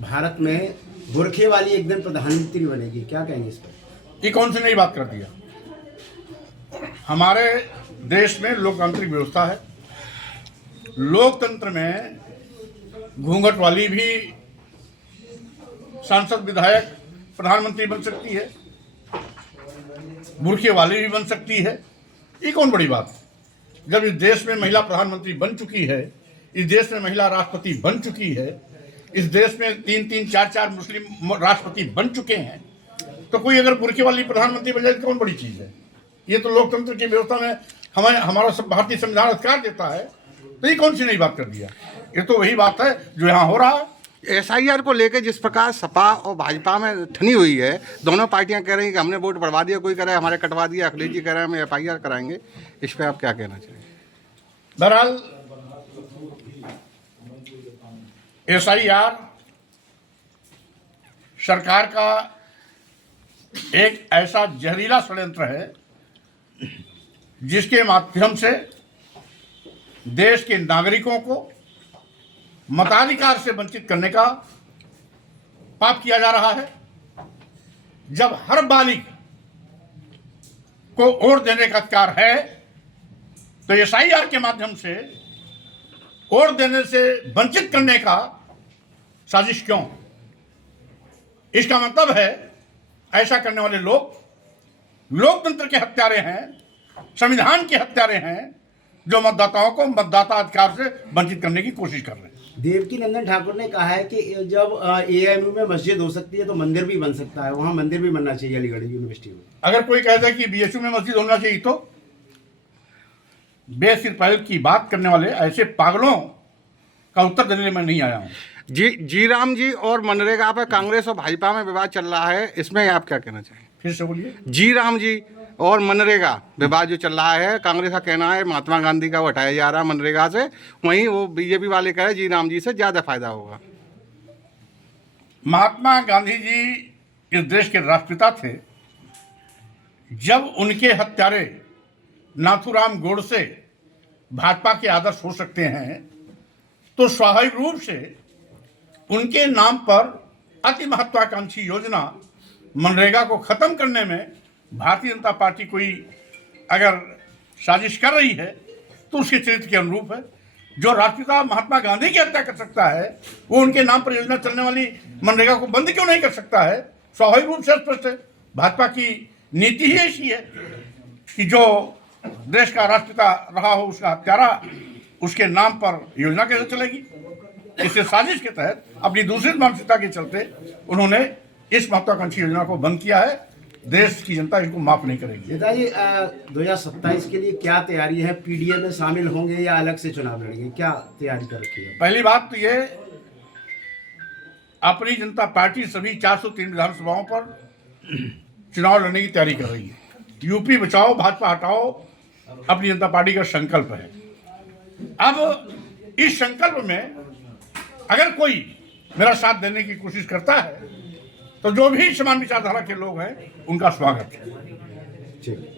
भारत में बुरखे वाली एक दिन प्रधानमंत्री बनेगी, क्या कहेंगे इस पर? ये कौन सी नई बात कर दिया? हमारे देश में लोकतांत्रिक व्यवस्था है। लोकतंत्र में घूंघट वाली भी सांसद विधायक प्रधानमंत्री बन सकती है, बुरखे वाली भी बन सकती है। ये कौन बड़ी बात? जब इस देश में महिला प्रधानमंत्री बन चुकी है, इस देश में महिला राष्ट्रपति बन चुकी है, इस देश में 3-3, 4-4 मुस्लिम राष्ट्रपति बन चुके हैं, तो कोई अगर बुरखे वाली प्रधानमंत्री बन जाए तो कौन बड़ी चीज है? ये तो लोकतंत्र की व्यवस्था में हमारा भारतीय संविधान अधिकार देता है। तो ये कौन सी नई बात कर दिया? ये तो वही बात है जो यहाँ हो रहा है। एसआईआर को लेकर जिस प्रकार सपा और भाजपा में ठनी हुई है, दोनों पार्टियां कह रही हैं कि हमने वोट बढ़वा दिया, कोई कह रहा है हमारे कटवा दिया, अखिलेश जी कह रहे हैं हम एफआईआर कराएंगे। इस पर आप क्या कहना चाहिए? बहरहाल एसआईआर सरकार का एक ऐसा जहरीला षड्यंत्र है जिसके माध्यम से देश के नागरिकों को मताधिकार से वंचित करने का पाप किया जा रहा है। जब हर बालिग को वोट देने का अधिकार है तो एसआईआर के माध्यम से वोट देने से वंचित करने का साजिश क्यों? इसका मतलब है ऐसा करने वाले लोग लोकतंत्र के हत्यारे हैं, संविधान के हत्यारे हैं, जो मतदाताओं को मतदाता अधिकार से वंचित करने की कोशिश कर रहे हैं। देवकी नंदन ठाकुर ने कहा है कि जब एएमयू में मस्जिद हो सकती है तो मंदिर भी बन सकता है, वहां मंदिर भी बनना चाहिए अलीगढ़ यूनिवर्सिटी में। अगर कोई कहता है कि बीएचयू में मस्जिद होना चाहिए तो बेसिर पहल की बात करने वाले ऐसे पागलों का उत्तर देने में नहीं आया हूं। जी राम जी और मनरेगा पर कांग्रेस और भाजपा में विवाद चल रहा है, इसमें आप क्या कहना चाहिए? फिर से बोलिए। जी राम जी और मनरेगा विवाद जो चल रहा है, कांग्रेस का कहना है महात्मा गांधी का वो हटाया जा रहा है मनरेगा से, वहीं वो बीजेपी वाले कह रहे हैं जी राम जी से ज्यादा फायदा होगा। महात्मा गांधी जी इस देश के राष्ट्रपिता थे। जब उनके हत्यारे नाथूराम गोडसे भाजपा के आदर्श हो सकते हैं तो स्वाभाविक रूप से उनके नाम पर अति महत्वाकांक्षी योजना मनरेगा को खत्म करने में भारतीय जनता पार्टी कोई अगर साजिश कर रही है तो उसके चरित्र के अनुरूप है। जो राष्ट्रपिता महात्मा गांधी की हत्या कर सकता है वो उनके नाम पर योजना चलने वाली मनरेगा को बंद क्यों नहीं कर सकता है? स्वाभाविक रूप से स्पष्ट है। भाजपा की नीति ही ऐसी है कि जो देश का राष्ट्रपिता रहा हो उसका हत्यारा, उसके नाम पर योजना कैसे चलेगी? इससे साजिश के तहत अपनी दूसरी मानसिकता के चलते उन्होंने इस महत्वाकांक्षी योजना को बंद किया है। देश की जनता इसको माफ नहीं करेगी। नेताजी 2027 के लिए क्या तैयारी है? पीडीए में शामिल होंगे या अलग से चुनाव लड़ेंगे? क्या तैयारी कर रखी है? पहली बात तो ये, अपनी जनता पार्टी सभी 403 विधानसभाओं पर चुनाव लड़ने की तैयारी कर रही है। यूपी बचाओ भाजपा हटाओ अपनी जनता पार्टी का संकल्प है। अब इस संकल्प में अगर कोई मेरा साथ देने की कोशिश करता है तो जो भी समान विचारधारा के लोग हैं उनका स्वागत है। ठीक।